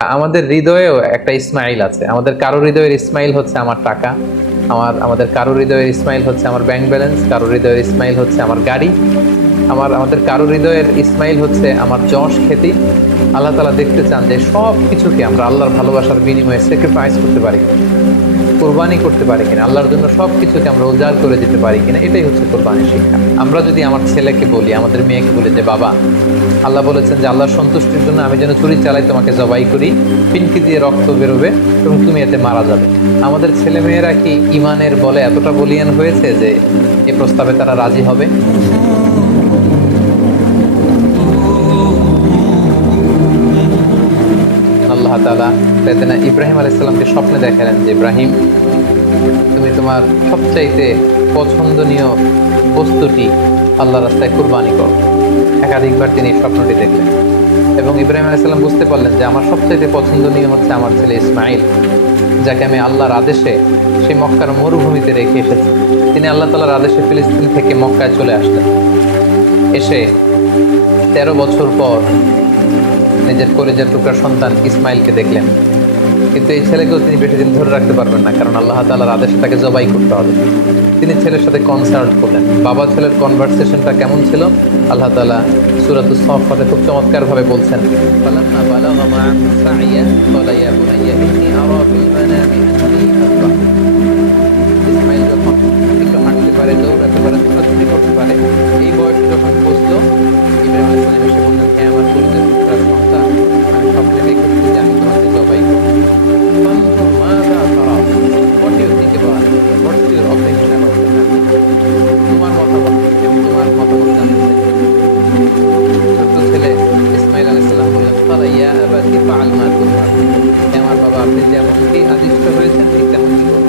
আমাদের হৃদয়েও একটা ইসমাইল আছে। আমাদের কারো হৃদয়ের ইসমাইল হচ্ছে আমার টাকা, আমাদের কারো হৃদয়ের ইসমাইল হচ্ছে আমার ব্যাংক ব্যালেন্স, কারো হৃদয়ের ইসমাইল হচ্ছে আমার গাড়ি, আমাদের কারো হৃদয়ের ইসমাইল হচ্ছে আমার যশ খ্যাতি। আল্লাহ তাআলা দেখতে চান যে সব কিছুকে আমরা আল্লাহর ভালোবাসার বিনিময়ে স্যাক্রিফাইস করতে পারি, কোরবানি করতে পারি কিনা, আল্লাহর জন্য সব কিছুকে আমরা উজাড় করে দিতে পারি কিনা। এটাই হচ্ছে কোরবানির শিক্ষা। আমরা যদি আমার ছেলেকে বলি, আমাদের মেয়েকে বলি যে বাবা, আল্লাহ বলেছেন যে আল্লাহর সন্তুষ্টির জন্য আমি যেন ছুরি চালাই তোমাকে জবাই করি, পিনকি দিয়ে রক্ত বেরোবে এবং তুমি এতে মারা যাবে। আমাদের ছেলে মেয়েরা কি ইমানের বলে এতটা বলিয়ান হয়েছে যে এ প্রস্তাবে তারা রাজি হবে? আল্লাহ তাআলা সাইয়েদনা ইব্রাহিম আলাইহিস সালামকে স্বপ্নে দেখালেন যে ইব্রাহিম, তুমি তোমার সবচাইতে পছন্দনীয় বস্তুটি আল্লাহর রাস্তায় কুরবানি করো। একাধিকবার তিনি এই স্বপ্নটি দেখলেন এবং ইব্রাহিম আলাইহিস সালাম বুঝতে পারলেন যে আমার সবচাইতে পছন্দনীয় হচ্ছে আমার ছেলে ইসমাইল, যাকে আমি আল্লাহর আদেশে সেই মক্কার মরুভূমিতে রেখে এসেছি। তিনি আল্লাহ তাআলার আদেশে ফিলিস্তিন থেকে মক্কায় চলে আসলেন। এসে 13 বছর পর নিজের কলেজের টুকরা সন্তান ইসমাইলকে দেখলেন, কিন্তু এই ছেলেকেও তিনি বেশি দিন ধরে রাখতে পারবেন না, কারণ আল্লাহ তাআলার আদেশে তাকে জবাই করতে হবে। তিনি ছেলের সাথে কনসাল্ট করলেন। বাবা ছেলের কনভারসেশনটা কেমন ছিল আল্লাহ তাআলা সূরাতুস সাফফাতে খুব চমৎকার ভাবে বলছেন, ফালাম্মা বালাগা মা'আহু সা'য়া ক্বালা ইয়া বুনাইয়া ইন্নী আরা ফিল মানামি আন্নী আযবাহুক। ইসমাইল যখন একটু হাঁটতে পারে, দৌড়াতে পারে, ছোটাছুটি করতে পারে, এই বয়সে যখন পৌঁছলো, ইব্রাহিম আলাইহিস সালাম এসে বললেন, হ্যাঁ আমার কলিজার টুকরা সন্তান, আমি স্বপ্নে দেখেছি যে আমি তোমাকে জবাই করব। ফানজুর মাযা তারা, what do you think about it, what's your opinion about it, তোমার মতামত কি? আমি তোমার মতামত জানতে চাই। ছোট্ট ছেলে ইসমাইল আলাইহিস সালাম বললেন, ক্বালা ইয়া আবাতি ফাআল মা তু'মার, হে আমার বাবা, আপনি যেমনটি আদিষ্ট হয়েছেন ঠিক তেমনটি করুন।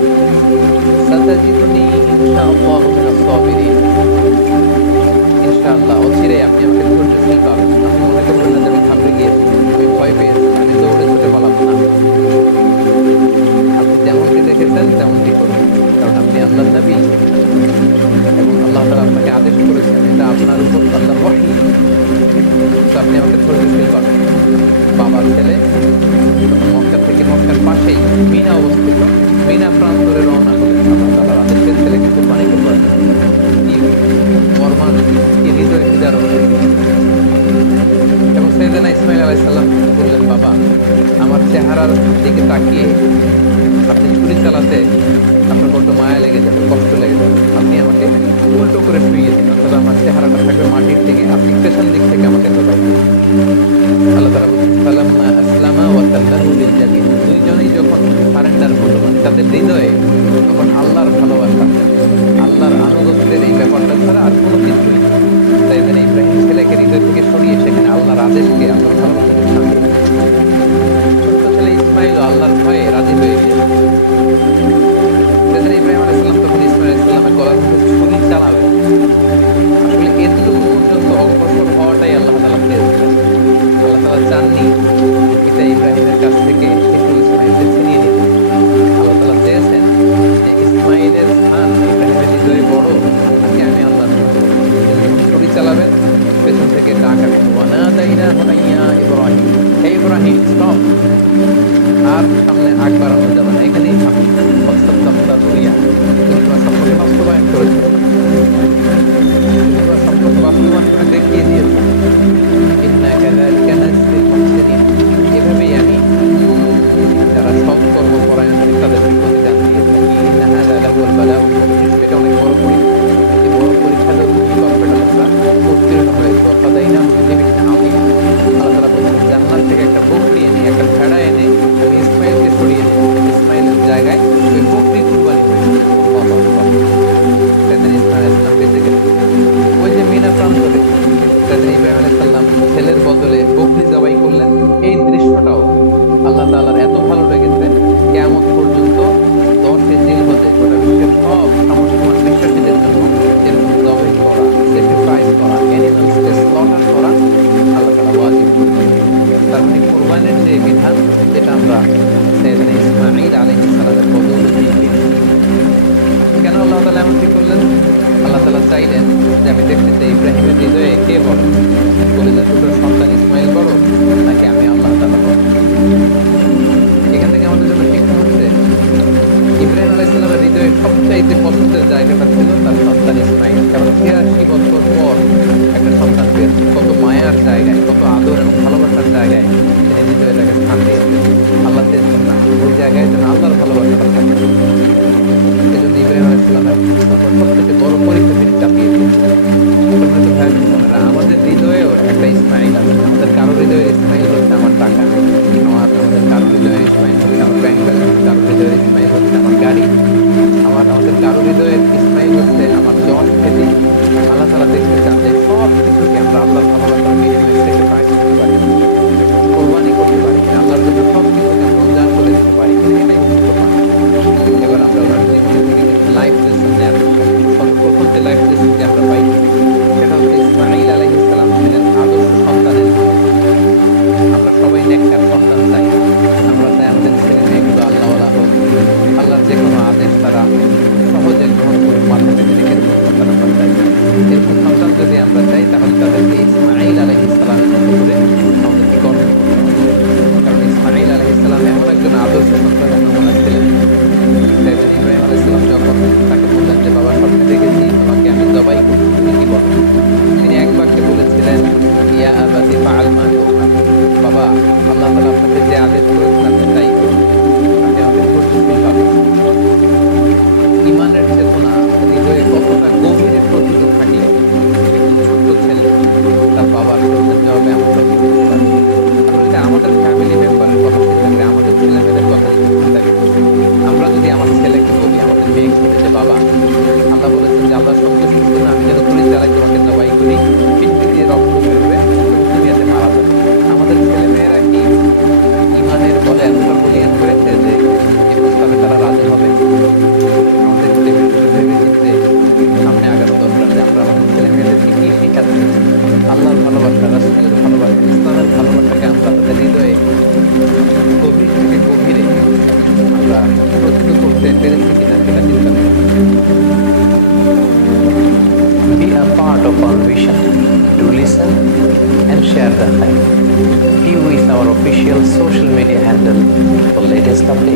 সাতাজিদুনি ইনশাআল্লাহু মিনাস সাবিরিন, ইনশাআল্লাহ অচিরেই আপনি আমাকে ধৈর্যশীল পাবেন। আপনি মনে করবেন না যে আমি ঘাবড়ে গিয়েছি, আমি ভয় পেয়েছি, আমি দৌড়ে ছুটে পালাবো না। আপনি যেমনটি দেখেছেন তেমনটি করুন, কারণ আপনি আল্লাহর নবী এবং আল্লাহ তাআলা আপনাকে আদেশ করেছেন, এটা আপনার উপর আল্লাহর ওহী, তো আপনি আমাকে ধৈর্যশীল পাবেন। বাবার ছেলে তখন মক্কা থেকে, মক্কার পাশেই মিনা অবস্থিত, মিনা প্রান্তরে রওনা হলেন আল্লাহ তাআলার আদেশে ছেলেকে কুরবানি করবার জন্য। কি মর্মান, কি হৃদয় বিদারক। এবং সাইয়েদনা ইসমাইল আলাইহিস সালাম বললেন, বাবা, আমার চেহারার দিকে তাকিয়ে আপনি ছুরি চালাতে আপনার বড্ড মায়া লেগে যাবে, কষ্ট লেগে যাবে, আপনি আমাকে উল্টো করে শুইয়ে দিন, অর্থাৎ আমার চেহারাটা থাকবে মাটির দিকে, আপনি পেছন দিক থেকে আমাকে জবাই করুন। আল্লাহ তাআলা বলছেন, ফালাম্মা আসলামা ওয়া তাল্লাহু লিল জাবিন, দুইজনেই যখন সারেন্ডার করলো, মানে তাদের হৃদয়ে তখন আল্লাহর ভালোবাসা, আল্লাহর আনুগত্যের এই ব্যাপারটা ছাড়া আর কোনো কিছুই না। তাই ইব্রাহিম ছেলেকে হৃদয় থেকে সরিয়ে সেখানে আল্লাহর আদেশকে, আল্লাহর ভালোবাসাকে সামনে ছোট্ট ছেলে ইসমাইল আল্লাহর ভয়ে রাজি হয়ে গিয়েছে। ইব্রাহিম আলাইহিস সালাম তখন ইসমাইল আলাইহিস সালামের গলার মধ্যে ছুরি চালাবে, আসলে এতটুকু পর্যন্ত অগ্রসর হওয়াটাই আল্লাহ তাআলা চেয়েছিলেন। আল্লাহ তাআলা চাননি এটা ইব্রাহিমের কাছ থেকে শিশু ইসমাইলকে ছিনিয়ে নিতে। আল্লাহ তাআলা চেয়েছেন যে ইসমাইলের স্থান ইব্রাহিমের হৃদয়ে বড়, তাকে আমি আল্লাহ ছুরি চালাবেন, পেছন থেকে ডাক আসবে, ওয়ানাদাইনাহু আইয়া ইব্রাহিম, হে ইব্রাহিম স্টপ, আর সামনে আগ বাড়ানো যাবে না, এখানেই থামো। ফাসাদ্দাকতা রুইয়া, তুমি তোমার স্বপ্নকে বাস্তবায়ন করেছো, তুমি তোমার স্বপ্নকে বাস্তবায়ন করে দেখিয়ে দিয়েছো। ইন্না কাযালিকা নাজজিল মুহসিনিন, এভাবেই আমি যারা সৎ কর্মপরায়ণ তাদেরকে প্রতিদান দিয়ে থাকি। ইন্না হাযা লাহুল বালাউল মুবিন, এটা অনেক বড় পরীক্ষা। এই বড় পরীক্ষাতেও তুমি বাপ্পাটা তোমরা উত্তীর্ণ হয়েছো। ফাদাইনাহু বিযিবহিন আযীম, আল্লাহ তাআলা বলছেন, জান্নাত থেকে একটা বকরি এনে, একটা ভেড়া এনে আমি ইসমাইলকে সরিয়ে দিই, ইসমাইলের জায়গায় ওই বকরি কুরবানি হয়েছে। আল্লাহু আকবার। সেদিন ইসমাইল আলাইহিস সালাম বেঁচে গেলেন। ওই যে মিনা প্রান্তরে সেদিন ইব্রাহিম আলাইহিস সালাম ছেলের বদলে বকরি জবাই করলেন। এই দৃশ্যটাও আল্লাহ তাআলার এত ভালো লেগেছে, কিয়ামত পর্যন্ত 10 জিলহজে গোটা বিশ্বের সব সমস্যমান বিশ্বাসীদের জন্য এরকম জবাই করা, স্যাক্রিফাইস করা, অ্যানিমালসকে স্লটার করা আল্লাহ তাআলা ওয়াজিব করে দিয়েছেন। তার মানে কুরবানির যে বিধান, যেটা আমরা সাইয়েদনা ইসমাঈল আলাইহিস সালামের বদৌলতে পেয়েছি। কেন আল্লাহ তাআলা এমনটি করলেন? আল্লাহ তাআলা চাইলেন যে আমি দেখতে চাই ইব্রাহিমের হৃদয়ে কে বড়, কলিজার টুকরা সন্তান ইসমাইল বড় নাকি আমি আল্লাহ তাআলা বড়। এখান থেকে আমাদের জন্য শিক্ষা হচ্ছে ইব্রাহিম আলাইহিসসালামের হৃদয়ের সবচাইতে পছন্দের জায়গাটা ছিল তার সন্তান ইসমাইল। কারণ ৮৬ বছর পর একটা সন্তান পেয়েছে। কত মায়ার জায়গায়, কত আদর এবং ভালোবাসার জায়গায় তিনি হৃদয়ে তাকে স্থান দিয়েছেন। আল্লাহ চেয়েছেন না ওই জায়গায় যেন আল্লাহর ভালোবাসাটা থাকে। সেজন্য ইব্রাহিম আলাইহিসসালামের উপর সবথেকে বড় পরীক্ষা তিনি চাপিয়ে দিয়েছেন। সম্মানিত ভাই ও বোনেরা, আমাদের হৃদয়েও একটা ইসমাইল আছে। আমাদের কারো হৃদয়ের ইসমাইল হচ্ছে আমার টাকা, আমাদের কারো হৃদয়ের ইসমাইল হচ্ছে আমার ব্যাংক ব্যালেন্স, কারো হৃদয়ের ইসমাইল হচ্ছে আমার গাড়ি, আমাদের কারো হৃদয়ের ইসমাইল হচ্ছে আমার জন খ্যাতি। আল্লাহ তাআলা দেখতে চান যে সব কিছুকে আমরা আল্লাহর ভালোবাসার বিনিময়ে স্যাক্রিফাইস করতে পারি, কোরবানি করতে পারি, আল্লাহর জন্য সব কিছুকে আমরা উজাড় করে দিতে পারি। এটাই হচ্ছে কোরবানি। এবার আমরা ওনার জীবনী থেকে কিছু লাইফ লেসন নেওয়ার সর্বপ্রথম যে লাইফ লেসনটি আমরা পাই সেটা হচ্ছে ইসমাঈল আলাইহিস সালাম ছিলেন আদর্শ সন্তানের মতো। আমরা সবাই নেককার সন্তান চাই। আমরা চাই আমাদের ছেলে মেয়েগুলো আল্লাহওয়ালা হোক, আল্লাহর যে কোনো আদেশ তারা সহজে গ্রহণ করুক, মাথা পেতে রেখে এরকম সন্তান আমরা চাই। এরকম সন্তান যদি আমরা চাই তাহলে তাদেরকে ইসমাঈল আলাইহিস সালামের মতো করে আমাদেরকে গঠন করতে হবে। কারণ ইসমাঈল আলাইহিস সালাম এমন একজন আদর্শ সন্তানের নমুনা ছিলেন। দেখবেন ইব্রাহিম আলাইহিস সালাম যখন তাকে বললেন যে বাবা স্বপ্নে দেখেছি তোমাকে আমি জবাই করব, তুমি কি বলো? তিনি এক বাক্যে বলেছিলেন ইয়া আবাতি ফাআল মা তু'মার। বাবা, আল্লাহ তাআলা আপনাকে যে আদেশ করেছেন আপনি তাই করুন। আপনি আমাকে ধৈর্যশীল পাবেন। ঈমানের চেতনা হৃদয়ে কতটা গভীরে প্রথিত থাকলে একজন ছোট্ট ছেলে তার বাবার প্রশ্নের জবাবে এমনটা বলতে পারে। আমরা যদি আমাদের ফ্যামিলি মেম্বারের কথা চিন্তা করি, আমাদের ছেলেমেয়েদের কথা যদি চিন্তা করি, আমরা যদি আমার ছেলেকে বলি, আমাদের মেয়েকে বলি যে বাবা, আল্লাহ বলেছেন যে আল্লাহ সন্তুষ্টির জন্য আমি যেন গুলি চালাই তোমাকে জবাই করি, পিঠে দিয়ে রক্ত বেরোবে এবং তুমি এতে মারা যাবে। আমাদের ছেলেমেয়েরা কি ঈমানের বলে এতটা বলিয়ান হয়েছে যে এই প্রস্তাবে তারা রাজি হবে? আমাদের ভেবে চিন্তে সামনে আগানো দরকার যে আমরা আমাদের ছেলেমেয়েদেরকে কি শেখাচ্ছি। আল্লাহর ভালোবাসা, রাসূলের ভালোবাসা, ইসলামের ভালোবাসাকে আমরা তাদের হৃদয়ে গভীর থেকে গভীরে আমরা প্রতিষ্ঠিত করতে পেরেছি কিনা সেটা চিন্তা করতে হবে। Be a part of our vision to listen and share the hype. Be with our official social media handle for latest updates.